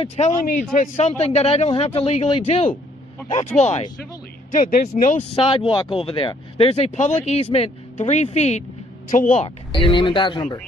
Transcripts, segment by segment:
you're telling me to something that I don't have to legally do. That's why. Dude, there's no sidewalk over there. There's a public easement 3 feet to walk. Your name and badge number.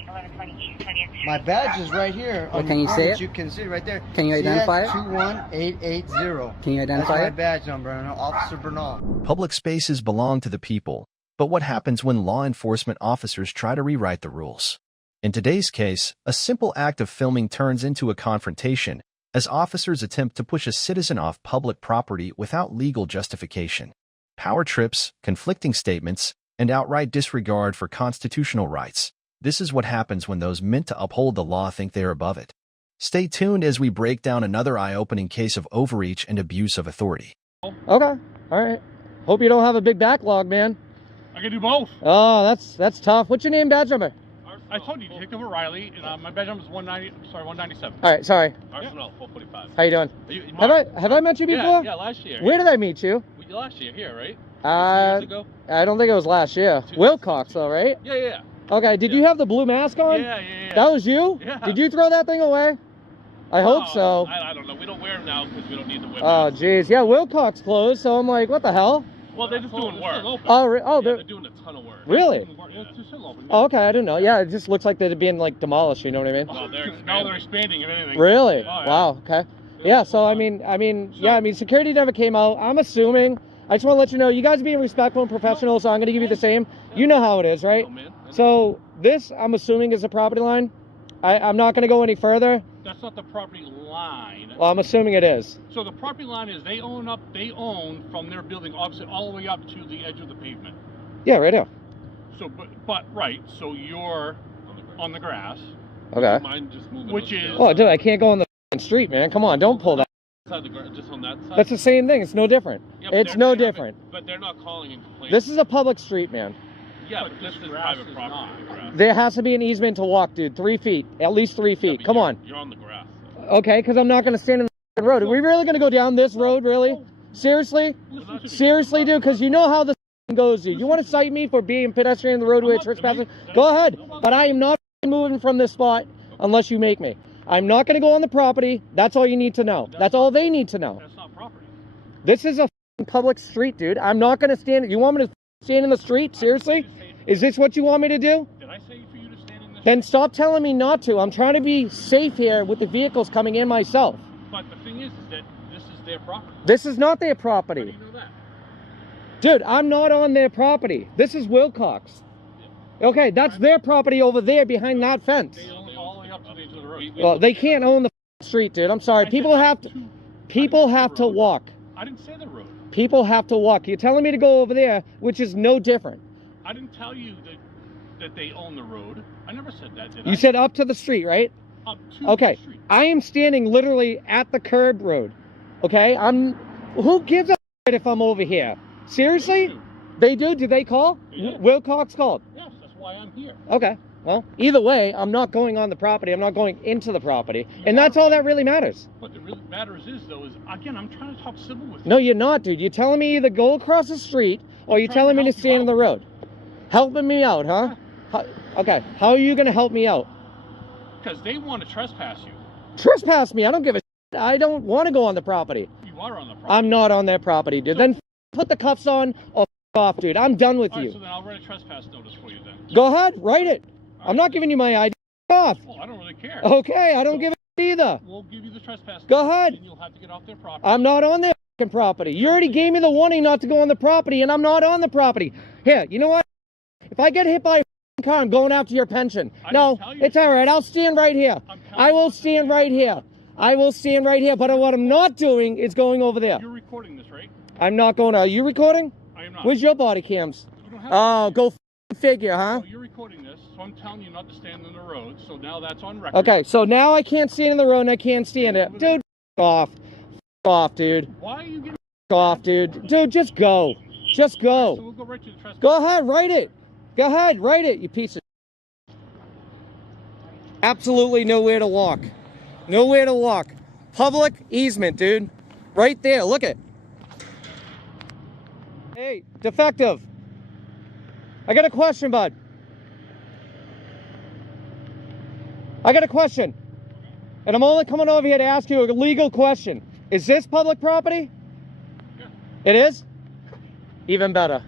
My badge is right here. Well, can you say it? You can see it right there. Can you identify it? 21880. Can you identify That's it? my badge number, and Officer Bernal. Public spaces belong to the people, but what happens when law enforcement officers try to rewrite the rules? In today's case, a simple act of filming turns into a confrontation as officers attempt to push a citizen off public property without legal justification. Power trips, conflicting statements, and outright disregard for constitutional rights. This is what happens when those meant to uphold the law think they're above it. Stay tuned as we break down another eye-opening case of overreach and abuse of authority. Okay, all right. Hope you don't have a big backlog, man. I can do both. Oh, that's tough. What's your name, badge number? I told you, Detective O'Reilly, and my badge number is 197. All right, sorry. Arsenal, 445. How you doing? Have I met you before? Yeah, last year. Where did I meet you? Last year, here, right? 2 years ago? I don't think it was last year. Wilcox, though, right? Yeah. Okay, did you have the blue mask on? Yeah. That was you? Yeah. Did you throw that thing away? I hope so. I don't know. We don't wear them now because we don't need to wear Oh, jeez. Yeah, Wilcox closed, so I'm like, what the hell? Well, they're just doing work. They're doing a ton of work. Really? Yeah, it's still open. Oh, okay, I didn't know. Yeah, it just looks like they're being, like, demolished, you know what I mean? No, they're expanding, if anything. Really? Oh, yeah. Wow, okay. Yeah, so, I mean, security never came out. I'm assuming. I just want to let you know, you guys are being respectful and professional, so I'm going to give you the same. You know how it is, right? So, this, I'm assuming, is a property line. I'm not going to go any further. That's not the property line. Well, I'm assuming it is. So the property line is they own from their building opposite all the way up to the edge of the pavement. Yeah, right here. So, but right, so you're on the grass. Okay. Mine just moving. Which is. Oh, dude, I can't go on the street, man. Come on, don't pull that. Just on that side. That's the same thing. It's no different. Yeah, it's no different. But they're not calling and complaining. This is a public street, man. Yeah, but this is private property. There has to be an easement to walk, dude. 3 feet. At least 3 feet. Yeah, come on. You're on the grass. Okay, because I'm not going to stand in the road. Are we really going to go down this road, really? Seriously? Seriously, dude? Because you know how this goes, dude. You want to cite me for being pedestrian in the roadway trespassing? Go ahead. But I am not moving from this spot unless you make me. I'm not going to go on the property. That's all you need to know. That's all they need to know. That's not property. This is a public street, dude. I'm not going to stand. You want me to stand in the street? Seriously? Is this what you want me to do? Did I say for you to stand in the street? Then stop telling me not to. I'm trying to be safe here with the vehicles coming in myself. But the thing is that this is their property. This is not their How do property. you know that? Dude, I'm not on their property. This is Wilcox. Okay, that's their property over there behind that fence. They own all the way up to the edge of the road. Well, they can't own the street, dude. I'm sorry. People have to walk. I didn't say the road. People have to walk. You're telling me to go over there, which is no different. I didn't tell you that they own the road. I never said that, did I? You said up to the street, right? Up to Okay. the street. I am standing literally at the curb road. Okay? Who gives a shit if I'm over here? Seriously? They do? Did they call? They did. Wilcox called. Yes, that's why I'm here. Okay. Well, either way, I'm not going on the property. I'm not going into the property. And that's all that really matters. What really matters is, though, again, I'm trying to talk civil with you. No, you're not, dude. You're telling me either go across the street or you're telling me to stand in the road. Helping me out, huh? Okay. How are you going to help me out? Because they want to trespass you. Trespass me? I don't give a shit. I don't want to go on the property. You are on the property. I'm not on their property, dude. Then put the cuffs on or off, dude. I'm done with All right, you. so then I'll write a trespass notice for you then. Go ahead. Write it. I'm not giving you my ID. Off. Well, I don't really care. Okay. I don't give a shit either. We'll give you the trespass Go notice, ahead. And you'll have to get off their property. I'm not on their fucking property. You already gave me the warning not to go on the property, and I'm not on the property. Here, you know what? If I get hit by a fucking car, I'm going after your pension. No, it's all right. I'll stand right here. I will stand right here. I will stand right here. But what I'm not doing is going over there. You're recording this, right? I'm not going. Are you recording? I am not. Where's your body cams? You don't have Oh, go fucking figure, huh? So you're recording this, so I'm telling you not to stand in the road. So now that's on record. Okay, so now I can't stand in the road and I can't stand it. Dude, off. Off, dude. Why are you getting Off, dude. Dude, just go. Just So go. we'll go right to the trespass. Go ahead, write it. Go ahead, write it, you piece of absolutely nowhere to walk. Nowhere to walk. Public easement, dude. Right there, look it. Hey, defective. I got a question, bud. I got a question. And I'm only coming over here to ask you a legal question. Is this public property? Yeah. It is? Even better.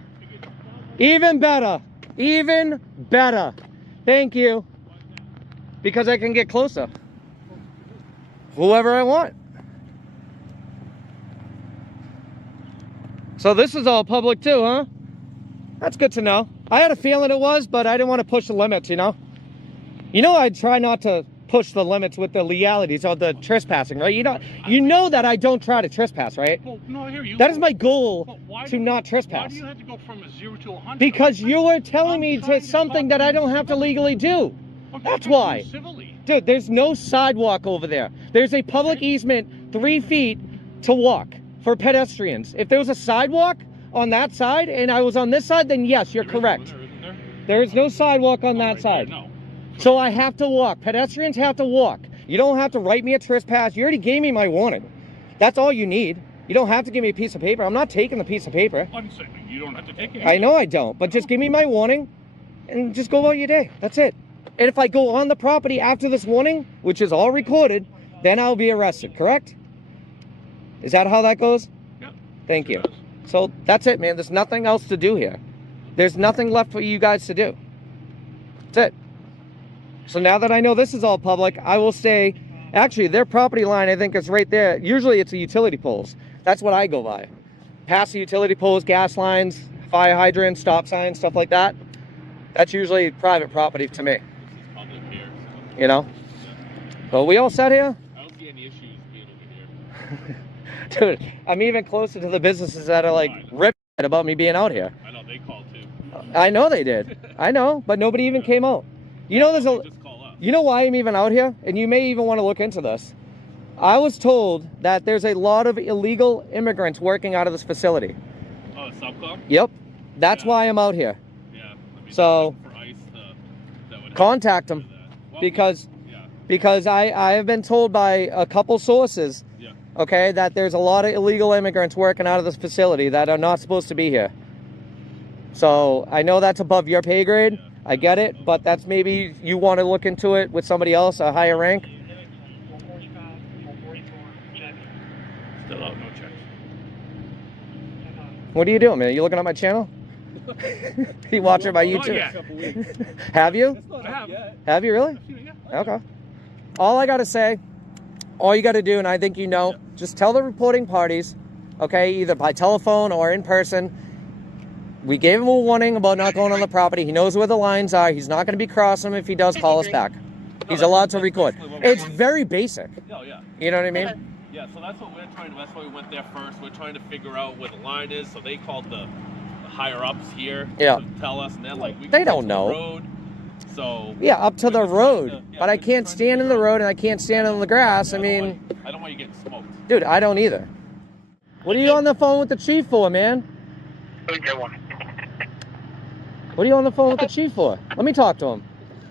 Even better. Even better. Thank you. Because I can get closer. Whoever I want. So this is all public too, huh? That's good to know. I had a feeling it was, but I didn't want to push the limits, you know? You know I try not to push the limits with the legalities of the trespassing, right? You know that I don't try to trespass, right? Well, no, I hear you. That is my goal, But to not trespass. Why do you have to go from a 0 to 100? Because you are telling me trying to to something talk that I to you don't have to civilly. legally do. I'm That's talking why. to you civilly. Dude, there's no sidewalk over there. There's a public easement 3 feet to walk for pedestrians. If there was a sidewalk on that side and I was on this side, then yes, you're There is correct. over there, isn't there? There is no sidewalk on Oh, that right side. there, no. So I have to walk. Pedestrians have to walk. You don't have to write me a trespass. You already gave me my warning. That's all you need. You don't have to give me a piece of paper. I'm not taking the piece of paper. I'm saying you don't have to take it. I know I don't, but just give me my warning and just go about your day. That's it. And if I go on the property after this warning, which is all recorded, then I'll be arrested, correct? Is that how that goes? Yeah. Thank you. It does. So that's it, man. There's nothing else to do here. There's nothing left for you guys to do. That's it. So now that I know this is all public, I will say, actually, their property line, I think, is right there. Usually it's the utility poles. That's what I go by. Past the utility poles, gas lines, fire hydrants, stop signs, stuff like that. That's usually private property to me. This is public here. So. You know? But we all set here? I don't see any issues being over here. Dude, I'm even closer to the businesses that are like ripping about me being out here. I know they called too. I know they did. I know, but nobody even came out. You know, there's a. Just call us. You know why I'm even out here? And you may even want to look into this. I was told that there's a lot of illegal immigrants working out of this facility. Oh, subclub? Yep. That's Yeah. why I'm out here. Yeah. I mean, So, for ICE, that would contact them. Well, Because yeah. because I have been told by a couple sources, Yeah. okay, that there's a lot of illegal immigrants working out of this facility that are not supposed to be here. So I know that's above your pay grade. Yeah. I get it, but that's maybe you want to look into it with somebody else, a higher rank. Still out, no checks. What are you doing, man? You looking at my channel? You watching my Not YouTube? yet. Have you? I have. Have you really? I've seen it, yeah. Okay. All I gotta say, all you gotta do, and I think you know, just tell the reporting parties, okay, either by telephone or in person. We gave him a warning about not going on the property. He knows where the lines are. He's not gonna be crossing them if he does call us back. He's allowed to record. It's very basic. Oh, yeah. You know what I mean? Yeah, so that's what we're trying to, that's why we went there first. We're trying to figure out where the line is. So they called the higher ups here Yeah. to tell us, and they're like, we They can go don't to know. the road. So Yeah, up to we're the just trying road. to- yeah, But I we're just can't trying to stand in the figure road and I can't stand on the grass. I don't mean, want- I don't want you getting smoked. dude, I don't either. What are you on the phone with the chief for, man? What are you on the phone with the chief for? Let me talk to him.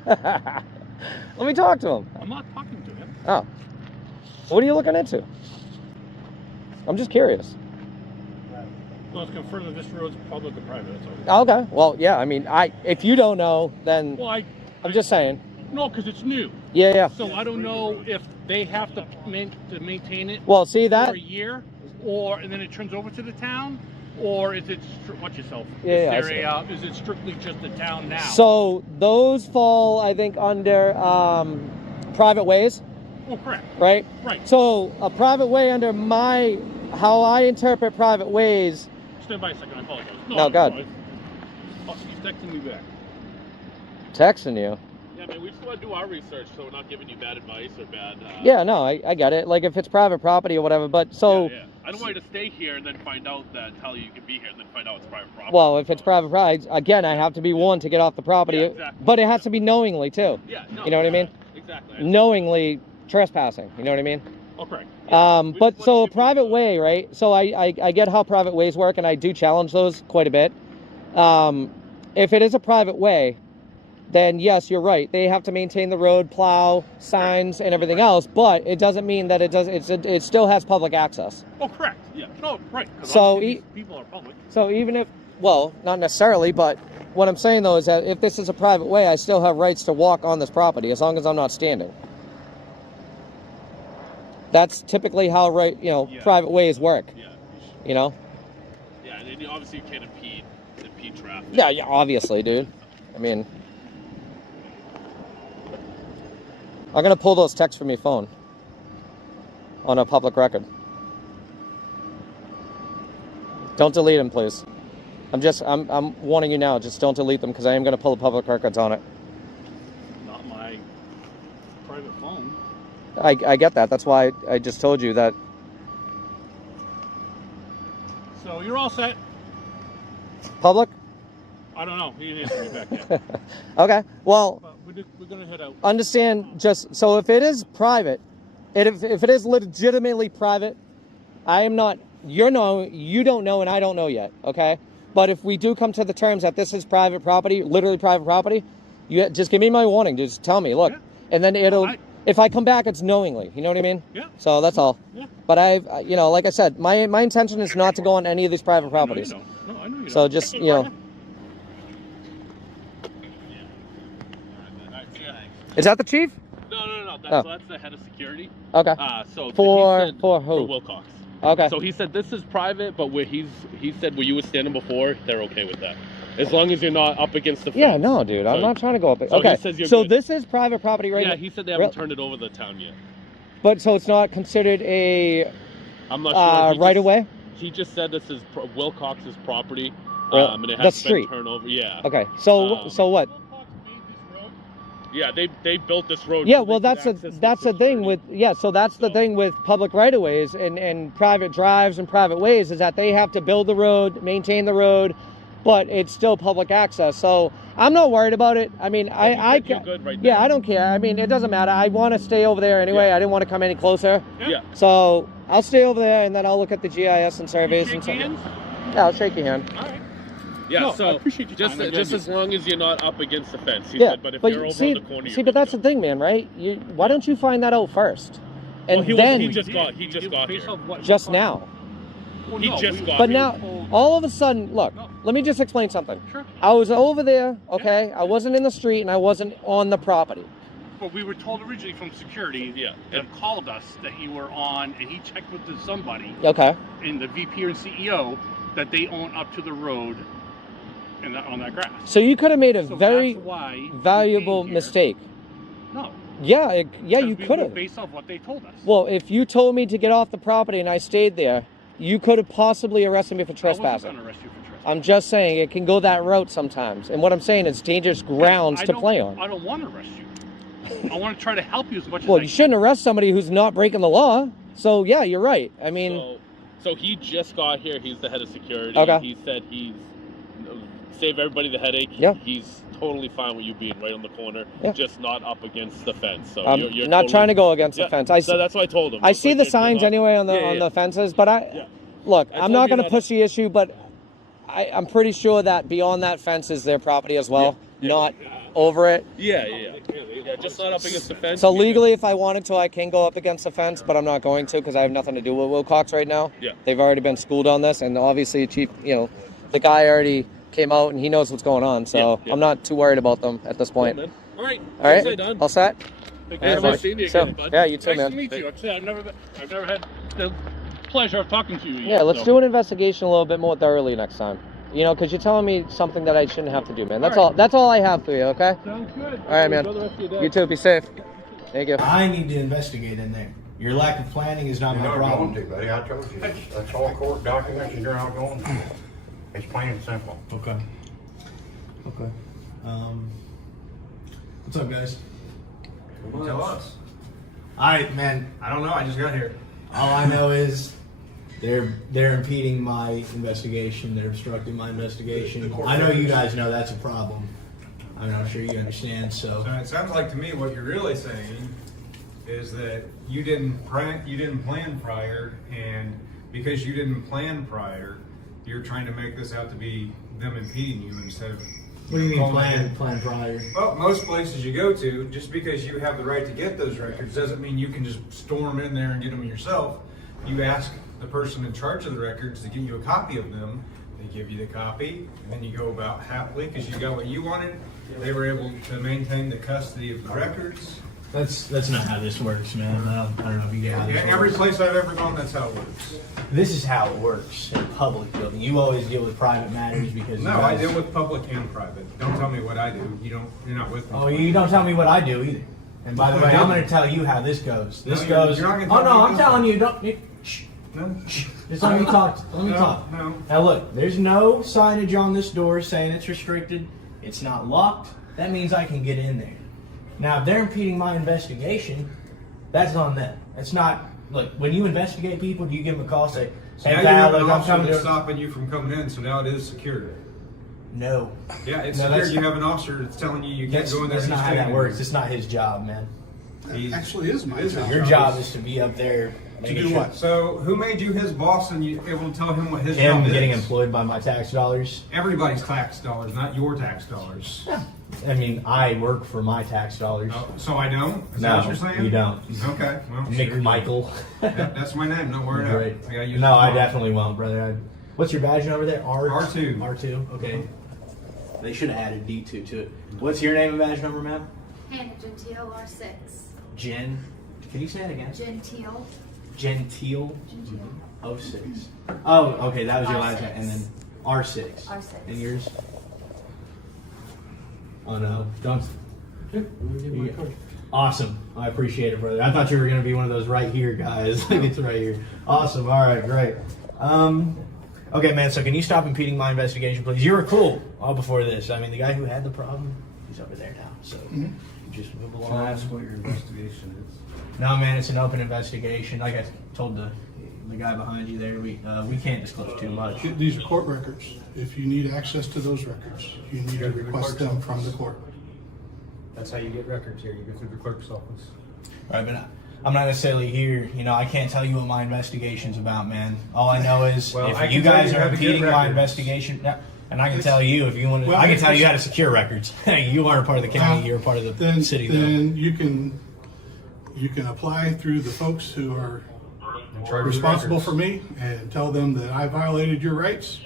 Let me talk to him. I'm not talking to him. Oh. What are you looking into? I'm just curious. Well, it's confirmed that this road's public or private. That's all. Okay. Well, yeah, I mean, if you don't know, then Well, I'm just saying. no, because it's new. Yeah, yeah. So I don't know if they have to maintain it Well, see for that? a year, or and then it turns over to the town, or is it watch yourself? Yeah, I Is, see. is it strictly just the town now? So those fall, I think, under private ways, oh, correct. right? Right. So a private way under how I interpret private ways. Stand by a second. I apologize. No, go ahead. Oh, he's texting me back. Texting you. Yeah, man, we just want to do our research, so we're not giving you bad advice or bad. Yeah, no, I get it. Like if it's private property or whatever, but so. Yeah. I don't want you to stay here and then find out that tell you can be here and then find out it's private property. Well, if it's private property, again, I have to be warned to get off the property. Yeah, exactly. But it has to be knowingly too. Yeah. No, You know what I mean? Exactly. Knowingly trespassing. You know what I mean? Oh, correct. Yeah. We But just so a wanna give you private the- way, right? So I get how private ways work, and I do challenge those quite a bit. If it is a private way, then yes, you're right. They have to maintain the road, plow, signs, and everything else. But it doesn't mean that it still has public access. Oh, correct. Yeah. No, right. 'Cause So obviously these people are public. So even if, well, not necessarily, but what I'm saying though is that if this is a private way, I still have rights to walk on this property as long as I'm not standing. That's typically how private ways work. Yeah. You know. Yeah, and then obviously you can't impede traffic. Yeah, obviously, dude. I mean, I'm gonna pull those texts from your phone on a public record. Don't delete them, please. I'm warning you now. Just don't delete them because I am gonna pull the public records on it. Not my private phone. I get that. That's why I just told you that. So you're all set. Public? I don't know. He didn't answer me back yet. Okay. Well, But we're gonna head out. understand. Just so if it is private, if it is legitimately private, I am not. You don't know, and I don't know yet. Okay. But if we do come to the terms that this is private property, literally private property, you just give me my warning. Just tell me, look, Yeah. and then if I come back, it's knowingly. You know what I mean? Yeah. So that's all. Yeah. But like I said, my intention is not to go on any of these private properties. No, I know you don't. So just, is that the chief? No. That's the head of security. Okay. So For he said, who? For Wilcox. Okay. So he said this is private, but he said where you were standing before, they're okay with that, as long as you're not up against the fence. Yeah, no, dude, I'm So- not trying to go up. so Okay. he says you're So good. this is private property right Yeah, now. he said they haven't turned it over to the town yet. But so it's not considered a I'm not sure. right away. He just said this is Wilcox's property, Well, and it the hasn't street. been turned over. Yeah. Okay. So what? Yeah, they built this road. Yeah, so well, they that's could the access the thing with So that's the thing with public right of ways and private drives and private ways is that they have to build the road, maintain the road, but it's still public access. So I'm not worried about it. I mean, you're good right yeah, there. I don't care. I mean, it doesn't matter. I want to stay over there anyway. Yeah. I didn't want to come any closer. Yeah. So I'll stay over there and then I'll look at the GIS and surveys Shake and stuff. hands? Yeah, I'll shake your hand. All right. Yeah, No, so I appreciate your just time. just as long as you're not up against the fence. He Yeah, said, but if you're over on the corner, see, but that's the thing, man, right? Why don't you find that out first, and he then just got here. just now. Well, He no, just we- got But here. now, all of a sudden, look. No. Let me just explain something. Sure. I was over there, okay. I wasn't in the street, and I wasn't on the property. But we were told originally from security that called us that you were on, and he checked with somebody Okay. in the VP or CEO that they own up to the road and on that grass. So you could have made a So very that's why we valuable came here. mistake. No. Yeah, you Because we could went have. based off what they told us. Well, if you told me to get off the property and I stayed there, you could have possibly arrested me for I trespassing. wasn't going to arrest you for trespassing. I'm just saying it can go that route sometimes. And what I'm saying is dangerous grounds to play on. I don't want to arrest you. I want to try to help you as much as Well, I you can. shouldn't arrest somebody who's not breaking the law. So, yeah, you're right. I mean, So he just got here. He's the head of security. Okay. He said he's save everybody the headache. Yeah. He's totally fine with you being right on the corner, Yeah. just not up against the fence. So I'm you're not totally, trying to go against the fence. So that's what I told him. I see the signs anyway on the fences, but look, I I'm told not you going to that- push the issue, but I'm pretty sure that beyond that fence is their property as well, not over it. Yeah, just not up against the fence. So legally, if I wanted to, I can go up against the fence, but I'm not going to because I have nothing to do with Wilcox right now. Yeah. They've already been schooled on this, and obviously, Chief, the guy already came out and he knows what's going on, so Yeah. I'm not too worried about them at this point. Cool, man. All right. All right, Thanks, done. all set? Thank All you right, very buddy. much. Seeing you So, again, bud. yeah, you too, Nice man. to meet you. Like I said, I've never had the pleasure of talking to you yet. Yeah, let's so. do an investigation a little bit more thoroughly next time. Because you're telling me something that I shouldn't have to do, man. That's All all. right. That's all I have for you. Okay. Sounds good. All right, man. Enjoy the rest of your day. You too. Be safe. Thank you. I need to investigate in there. Your lack of planning is not You're my not problem. going to, buddy. I told you. That's all court documents and you're not going to. It's plain and simple. Okay. Okay. What's up, guys? Tell us. Man. I don't know. I just got here. All I know is they're impeding my investigation. They're obstructing my investigation. I know you guys know that's a problem. I'm sure you understand. So So it sounds like to me what you're really saying is that you didn't plan prior, and because you didn't plan prior, you're trying to make this out to be them impeding you instead of. what do you mean calling plan prior? Well, most places you go to, just because you have the right to get those records doesn't mean you can just storm in there and get them yourself. You ask the person in charge of the records to give you a copy of them. They give you the copy, and then you go about happily because you got what you wanted. They were able to maintain the custody of the records, That's not how this works, man. I don't know if you guys. Every place I've ever gone, that's how it works. This is how it works in a public building. You always deal with private matters because No, I deal with public and private. Don't tell me what I do. You're not with me. Oh, you don't tell me what I do either. And by the way, I'm going to tell you how this goes. This No, goes. you're not gonna Oh tell no, me I'm telling you. Don't. Shh. No. Shh. Just let me talk. Let me talk. No. Now look, there's no signage on this door saying it's restricted. It's not locked. That means I can get in there. Now, if they're impeding my investigation, that's on them. It's not. Look, when you investigate people, do you give them a call? Say, So "Hey, now you pal, have an look, I'm officer coming that's to." stopping you from coming in, so now it is secured. No. Yeah, it's No, secured. that's- You have an officer that's telling you can't go in there. That's and not he's how that taking works. you. It's not his job, man. Actually, is my job. Your job is to be up there. To making do sure- what? So who made you his boss and you able to tell him what his Him job getting is? employed by my tax dollars. Everybody's tax dollars, not your tax dollars. I mean, I work for my tax dollars. Oh, so I don't? Is that No, what you're saying? you don't. Okay, well, Nick sure. Michael. That's my name. Don't worry about Great. it. I gotta use No, it I tomorrow. definitely won't, brother. What's your badge number there? R2. R2. Okay. They should have added D2 to it. What's your name and badge number, ma'am? Hannah Gentile R6. Jen. Can you say that again? Gentile. Gentile 06. Oh, okay. That was your last R6. name, and then R6. R6. And yours? Oh no! Don't. Awesome. I appreciate it, brother. I thought you were going to be one of those right here guys. Like it's right here. Awesome. All right, great. Okay, man. So can you stop impeding my investigation, please? You were cool all before this. I mean, the guy who had the problem, he's over there now. So you just move along. Can I ask what your investigation is? No, man. It's an open investigation. Like I told the guy behind you there, we can't disclose too much. These are court records. If you need access to those records, you need to request them from the court. That's how you get records here. You go through the clerk's office. All right, but I'm not necessarily here. You know, I can't tell you what my investigation's about, man. All I know is Well, I if can you tell guys you are how to get impeding my records. investigation, yeah, and I can tell you if you want to. Well, I can tell you it's- how to secure records. You aren't a part of the county. You're a part of the Then, city, though. then you can apply through the folks who are In charge of the responsible records. for me and tell them that I violated your rights.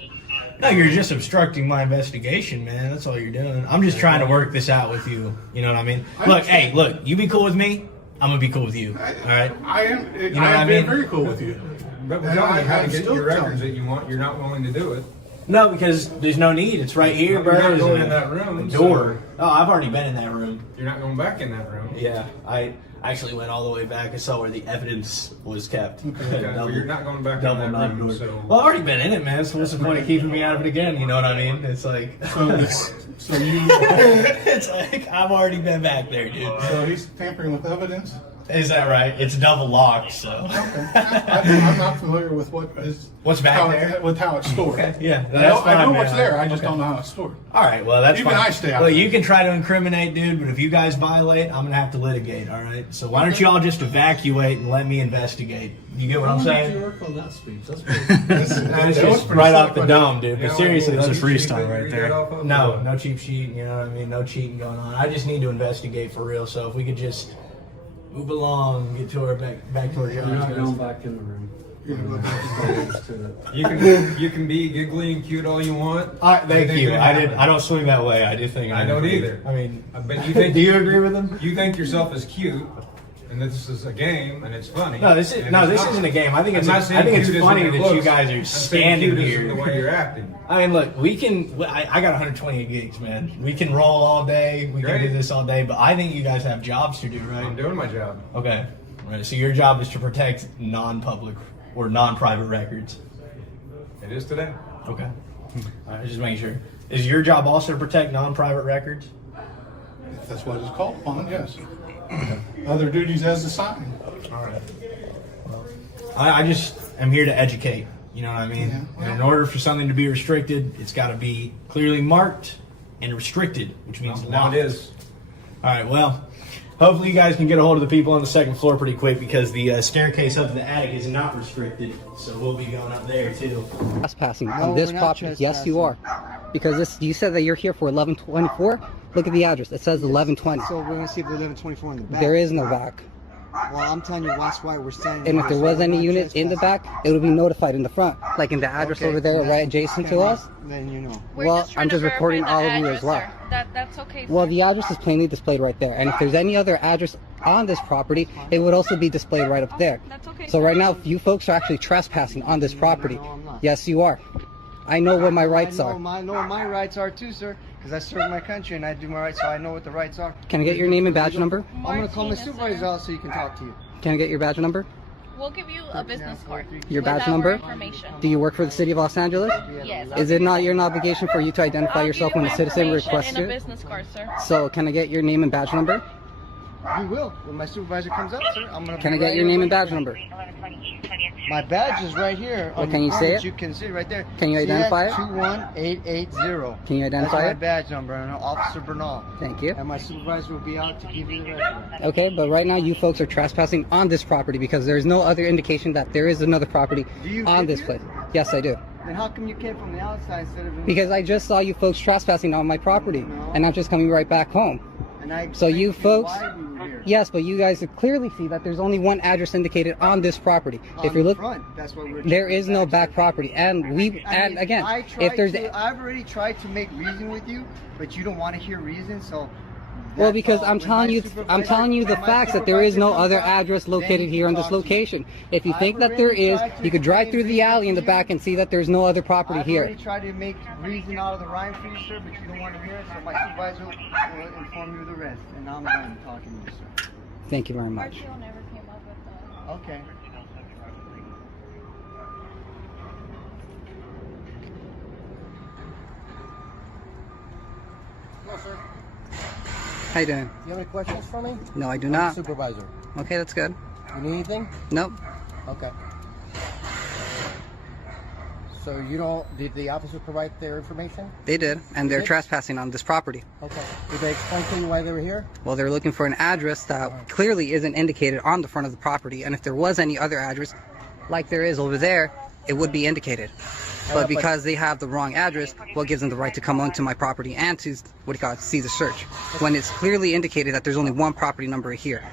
No, you're just obstructing my investigation, man. That's all you're doing. I'm just trying to work this out with you. You know what I mean? Look, hey, look. You be cool with me. I'm gonna be cool with you. All right. I am. know what I I have been mean? very cool with you. But we're And telling you how to I'm get still your records telling that you want. You're not willing to do it. No, because there's no need. It's right here, You're bro. not There's going a- in that room, a door. Oh, I've already been in that room. You're not going back in that room. Yeah, I actually went all the way back. I saw where the evidence was kept. Okay, well, you're not going back in double that knocked room. door. So Well, I've already been in it, man. So what's the point of keeping me out of it again? You know what I mean? It's like, So you. it's like I've already been back there, dude. So he's tampering with evidence. Is that right? It's double locked, so. I'm not familiar with what is. What's back how there? With how it's stored. Okay, yeah, I know, that's fine, I know man. what's there. I just Okay. don't know how it's stored. All right, well, that's Even fine. I stay out Well, there. you can try to incriminate, dude, but if you guys violate, I'm gonna have to litigate. All right. So why don't you all just evacuate and let me investigate? You get what I'm saying? work on that speech? That's That's That was just pretty right off slick, the but- dome, dude. But Yeah, seriously, well, that's a cheap sheet freestyle that right you there. get off of? No, no cheap sheet. You know what I mean? No cheating going on. I just need to investigate for real. So if we could just move along, and get to our back to our jobs. guys. back in the room. you can be giggly and cute all you want. All right, thank Anything you. can I happen. don't swing that way. I do think I don't either. I mean, But you think do you agree with him? You think yourself is cute, and this is a game, and it's funny. No, this and it's not. isn't a game. I think I'm it's not saying funny cute isn't that your you looks. guys are I'm saying standing cute isn't here. the way you're acting. I mean, look, we can. I got 128 gigs, man. We can roll all day. We can Great. do this all day. But I think you guys have jobs to do, I'm right? doing my job. Okay. Right. So your job is to protect non-public or non-private records. It is today. Okay. All right, just making sure. Is your job also to protect non-private records? If that's what it's called upon, yes. Other duties as assigned. All right. I just am here to educate. You know what I mean? Yeah. And in order for something to be restricted, it's got to be clearly marked and restricted, which means Now locked. it is. All right. Well, hopefully you guys can get a hold of the people on the second floor pretty quick because the staircase up to the attic is not restricted, so we'll be going up there too. Trespassing No, on this we're not property. Yes, you are. Because this, you said that you're here for 1124. Look at the address. It says 1120. So we're gonna see if we're 1124 in the back. There is no back. Well, I'm telling you, that's why we're standing. And if here, there so was we're any not unit in the trespassing. back, it would be notified in the front, like in the address Okay, over there, then- right adjacent okay, to us. Then you know. Well, I'm just recording all of you as well. That's okay. Well, the address is plainly displayed right there. And if there's any other address on this property, it would also be displayed right up there. That's okay. So right now, you folks are actually trespassing on this property. No, I'm not. Yes, you are. I know what my rights are. I know my rights are too, sir. Because I serve my country and I do my rights, so I know what the rights are. Can I get your name and badge number? I'm going to call my supervisor out so you can talk to you. Can I get your badge number? We'll give you a business card. Your badge with our number? Information. Do you work for the city of Los Angeles? Yes. Is it not your obligation for you to identify yourself when a citizen requests in a it? business card, sir. So can I get your name and badge number? We will. When my supervisor comes up, sir, I'm going to... Can I get your name and badge number? My badge is right here. Well, can you say it? You can see it right there. Can you identify it? 21880. Can you identify That's my it? badge number, and Officer Bernal. Thank you. And my supervisor will be out to give you the rest of it. Okay, but right now you folks are trespassing on this property because there's no other indication that there is another property Do you on live this here? place. Yes, I do. Then how come you came from the outside instead of... Because I just saw you folks trespassing on my property, No. and I'm just coming right back home. And I So you explained to folks, why we were here. yes, but you guys clearly see that there's only one address indicated on this property. On If you the look, front, that's what we're there is no back back property, and I mean, again, I tried if there's I've already tried to make reason with you, but you don't want to hear reason, so... well, that's because all. I'm When telling my you, I'm telling you the when my facts that there is no supervisor other comes up, address then located he here can on this talk to you. location. If you I've think that there already is, tried to you could drive explain through the reason alley in the to back you. and see that there's no other property I've here. already tried to make reason out of the rhyme for you, sir, but you don't want to hear it, so my supervisor will inform you of the rest. And now I'm done talking to you, sir. Thank you very much. Marcio never came up with that. Okay. Hello, sir. How you doing? Do you have any questions for me? No, I do I'm the not. supervisor. Okay, that's good. You need anything? Nope. Okay. So you don't, did the officers provide their information? They did, and they're did? trespassing on this property. Okay. Did they explain to you why they were here? Well, they're looking for an address that clearly isn't indicated on the front of the property, and if there was any other address, like there is over there, it would be indicated. But because they have the wrong address, what gives them the right to come onto my property and to, see the search, when it's clearly indicated that there's only one property number here.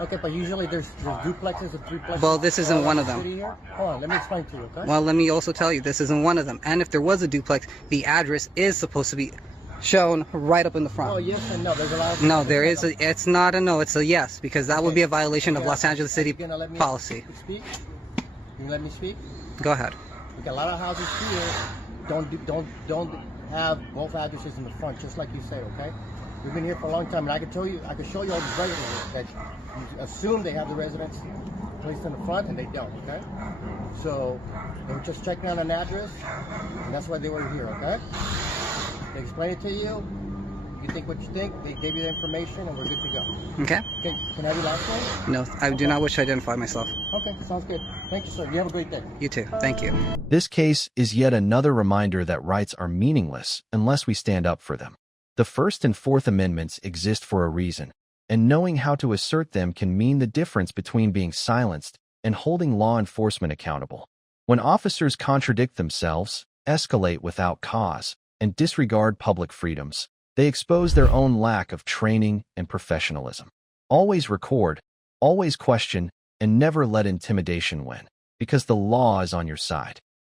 Okay, but usually there's duplexes and threeplexes. Well, this isn't all one over of the them. city here. Hold on, let me explain to you, okay? Well, let me also tell you, this isn't one of them. And if there was a duplex, the address is supposed to be shown right up in the front. Oh, yes and no. There's a lot of... No, there is a, it's not a no, it's a yes, because that would be a violation of Los Angeles City You're gonna let me policy. Speak? You let me speak? Go ahead. We got a lot of houses here. Don't have both addresses in the front, just like you said, okay? We've been here for a long time, and I can show you all the residents that you assume they have the residence placed in the front, and they don't, okay? So they were just checking on an address, and that's why they were here, okay? They explained it to you. You think what you think. They gave you the information, and we're good to go. Okay? Okay, can I have your last name? No, I do not wish to identify myself. Okay, sounds good. Thank you, sir. You have a great day. You too. Thank you. This case is yet another reminder that rights are meaningless unless we stand up for them. The First and Fourth Amendments exist for a reason, and knowing how to assert them can mean the difference between being silenced and holding law enforcement accountable. When officers contradict themselves, escalate without cause, and disregard public freedoms, they expose their own lack of training and professionalism. Always record, always question, and never let intimidation win, because the law is on your side.